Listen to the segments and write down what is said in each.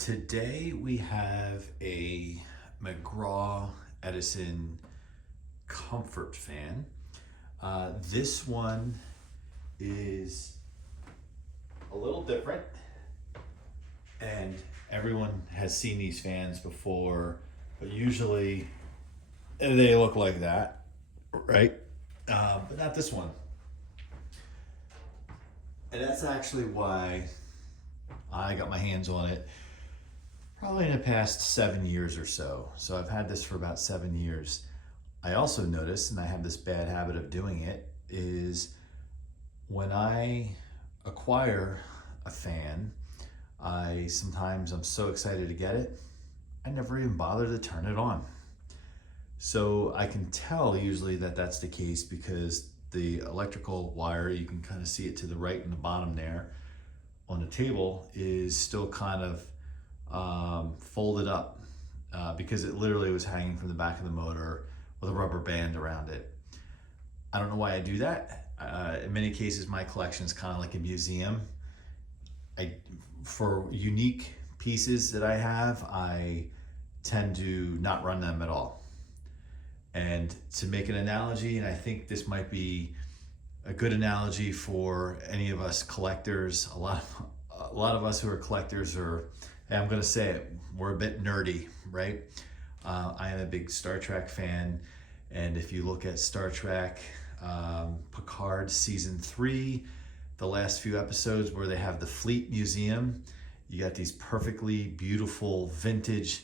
Today we have a McRae Edison Comfort fan. This one is a little different, and everyone has seen these fans before, but usually they look like that, right? But not this one. And that's actually why I got my hands on it probably in the past 7 years or so. So I've had this for about 7 years. I also noticed, and I have this bad habit of doing it, is when I acquire a fan, I'm so excited to get it, I never even bother to turn it on. So I can tell usually that that's the case because the electrical wire, you can kind of see it to the right and the bottom there on the table, is still kind of folded up because it literally was hanging from the back of the motor with a rubber band around it. I don't know why I do that. In many cases, my collection is kind of like a museum. For unique pieces that I have, I tend to not run them at all. And to make an analogy, and I think this might be a good analogy for any of us collectors, a lot of us who are collectors are, I'm going to say it, we're a bit nerdy, right? I am a big Star Trek fan, and if you look at Star Trek, Picard season 3, the last few episodes where they have the Fleet Museum, you got these perfectly beautiful vintage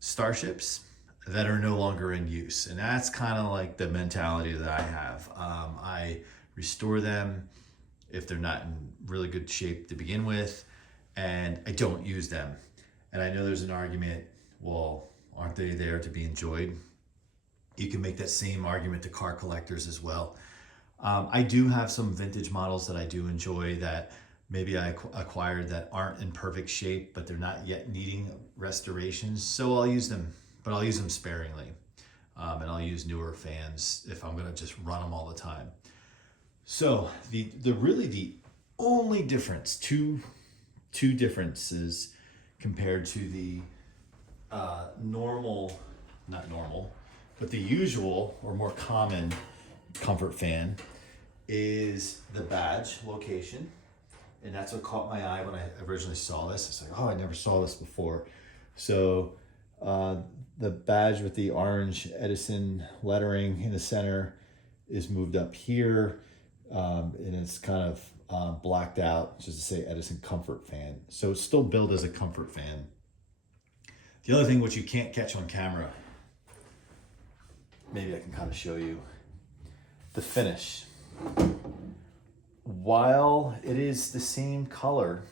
starships that are no longer in use. And that's kind of like the mentality that I have. I restore them if they're not in really good shape to begin with, and I don't use them. And I know there's an argument, well, aren't they there to be enjoyed? You can make that same argument to car collectors as well. I do have some vintage models that I do enjoy that maybe I acquired that aren't in perfect shape, but they're not yet needing restorations. So I'll use them, but I'll use them sparingly. And I'll use newer fans if I'm gonna just run them all the time. So the only difference, two differences compared to the but the usual or more common comfort fan is the badge location. And that's what caught my eye when I originally saw this. It's like, oh, I never saw this before. So the badge with the orange Edison lettering in the center is moved up here, and it's kind of blacked out just to say Edison Comfort Fan. So it's still billed as a comfort fan. The other thing which you can't catch on camera, maybe I can kind of show you, the finish. While it is the same color,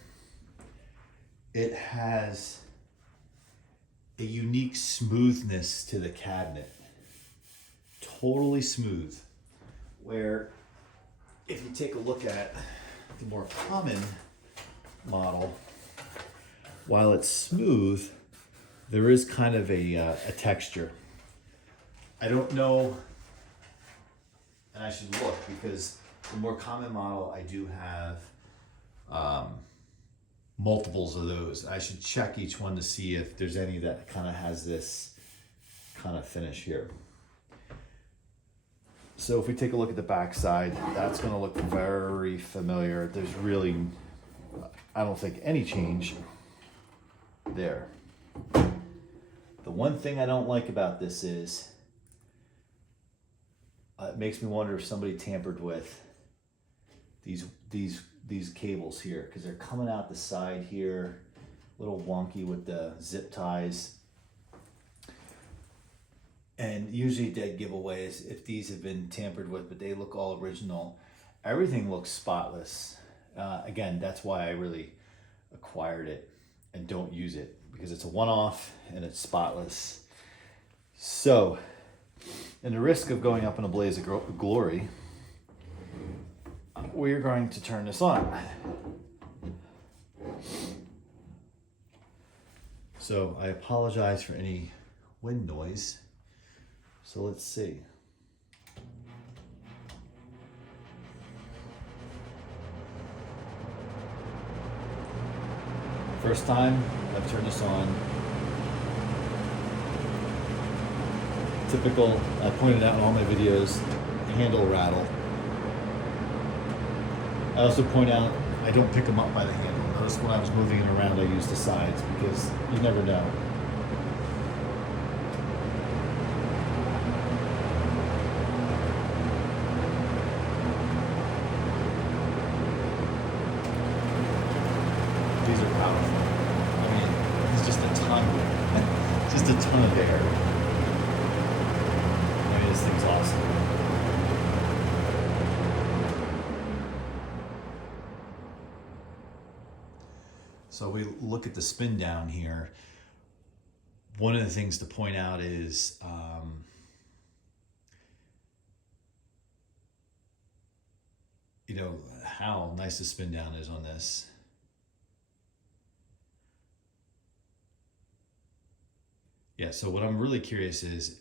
it has a unique smoothness to the cabinet. Totally smooth. Where if you take a look at the more common model, while it's smooth, there is kind of a texture. I don't know, and I should look because the more common model, I do have multiples of those. I should check each one to see if there's any that kind of has this kind of finish here. So if we take a look at the back side, that's going to look very familiar. There's really, I don't think, any change there. The one thing I don't like about this is it makes me wonder if somebody tampered with these cables here, because they're coming out the side here, a little wonky with the zip ties. And usually dead giveaways if these have been tampered with, but they look all original. Everything looks spotless. Again, that's why I really acquired it and don't use it, because it's a one-off and it's spotless. So, in the risk of going up in a blaze of glory, we're going to turn this on. So I apologize for any wind noise. So let's see. First time I've turned this on. Typical, I pointed out in all my videos, handle rattle. I also point out I don't pick them up by the handle. Notice when I was moving it around, I used the sides because you never know. These are powerful. I mean, it's just a ton, just a ton of air. I mean, this thing's awesome. So we look at the spin down here. One of the things to point out is you know, how nice the spin down is on this. Yeah, so what I'm really curious is,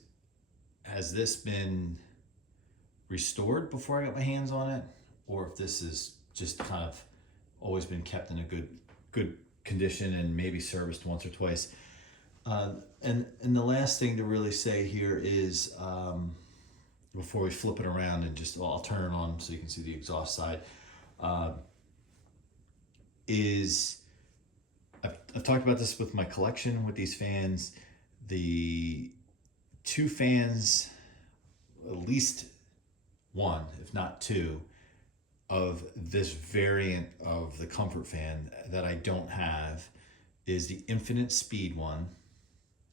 has this been restored before I got my hands on it? Or if this is just kind of always been kept in a good condition and maybe serviced once or twice. And the last thing to really say here is, before we flip it around and just, well, I'll turn it on so you can see the exhaust side, is I've talked about this with my collection with these fans. The two fans, at least one, if not two, of this variant of the Comfort fan that I don't have is the infinite speed one.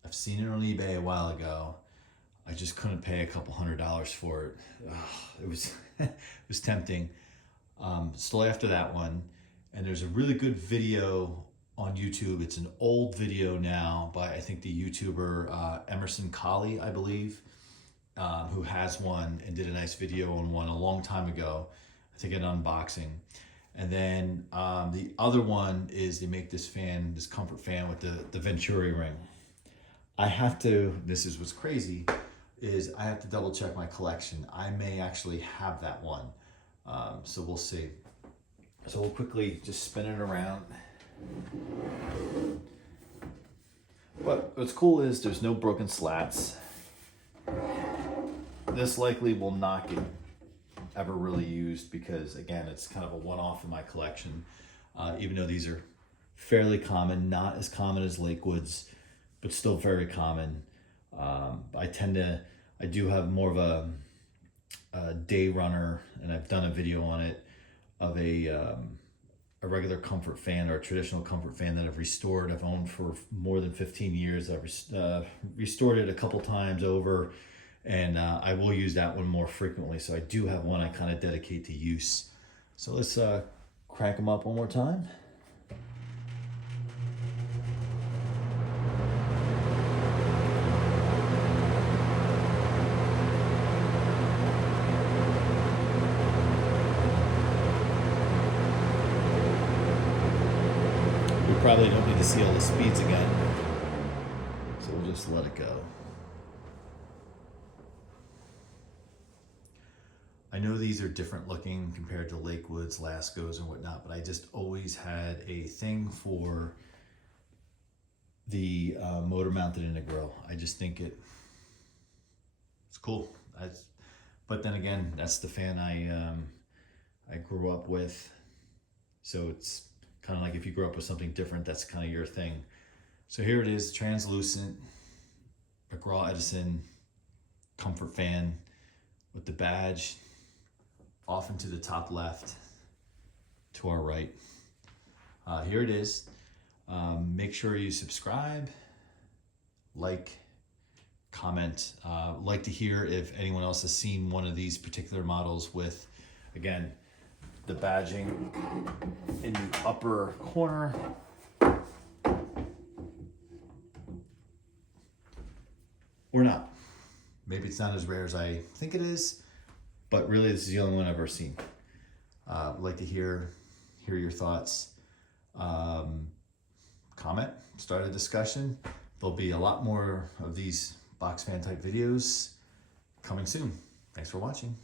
I've seen it on eBay a while ago. I just couldn't pay a couple $100 for it. It was it was tempting. Still after that one, and there's a really good video on YouTube. It's an old video now by, I think, the YouTuber Emerson Colley, I believe, who has one and did a nice video on one a long time ago. I think an unboxing. And then the other one is they make this fan, this Comfort fan with the Venturi ring. I have to, this is what's crazy, is I have to double check my collection. I may actually have that one. So we'll see. So we'll quickly just spin it around. But what's cool is there's no broken slats. This likely will not get ever really used because, again, it's kind of a one-off in my collection. Even though these are fairly common, not as common as Lakewoods, but still very common. I do have more of a day runner, and I've done a video on it, of a regular Comfort fan or a traditional Comfort fan that I've restored. I've owned for more than 15 years. I've restored it a couple times over, and I will use that one more frequently. So I do have one I kind of dedicate to use. So let's crank them up one more time. We probably don't need to see all the speeds again, so we'll just let it go. I know these are different looking compared to Lakewoods, Lascos, and whatnot, but I just always had a thing for the motor mounted in a grill. I just think it's cool. But then again, that's the fan I grew up with, so it's kind of like if you grew up with something different, that's kind of your thing. So here it is, translucent McRae Edison Comfort fan with the badge off into the top left to our right. Here it is. Make sure you subscribe, like, comment. Like to hear if anyone else has seen one of these particular models with, again, the badging in the upper corner. Or not. Maybe it's not as rare as I think it is, but really this is the only one I've ever seen. I'd like to hear your thoughts. Comment, start a discussion. There'll be a lot more of these box fan type videos coming soon. Thanks for watching.